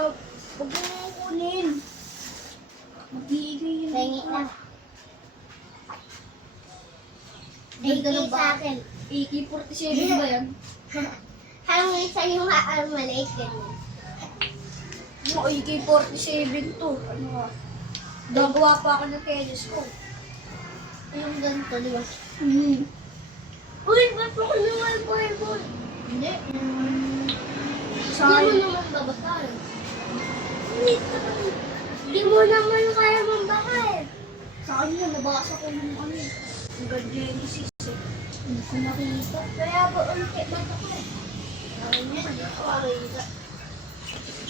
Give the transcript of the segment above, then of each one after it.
Huwag mo kukunin. Mag-iigay yun. Pengi na. Ganda ng Sa akin. AK-47 ba yan? Hanggang sa yung maliit ganyan. Yung AK-47 to. Ano ka? Gagawa pa ako ng telescope. Yung ganito, di ba? Uy, ba't mo ko naman fireball? Hindi. Hindi mo naman babakal. Hindi mo naman kaya mambahay. Sa kanya, nabasa ko ng ano eh. Hanggang Genesis eh. Hindi ko nakita. Kaya ba unti ba ito ko eh?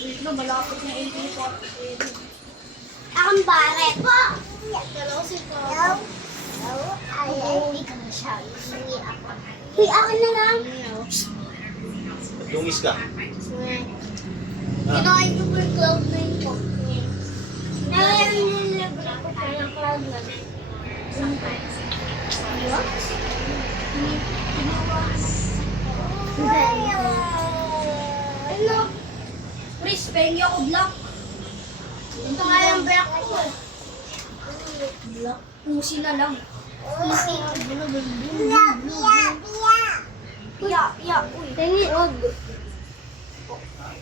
Wait na, malapit na AK-47. Akong baret. Dalaw si Pao. Ay, hindi ka masyado. Hindi ako. Uy, akin na lang. Lungis ka. Kinain ko po yung Cloud9 ko. Nalayan nililibre ko pa ng Cloud9. Ano? Chris, pengi ako black. Ito nga yung black ko. Black. Pusi na lang. Easy. Piya. Uy. Tingin, og.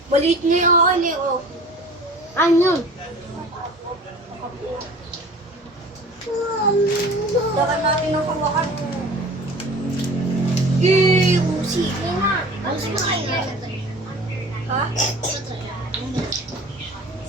Balit na yung akin eh, oh. Ano? Dakan natin ang kawakan. Eh, usi. Hindi na. Ano sa mga kailan? Ha?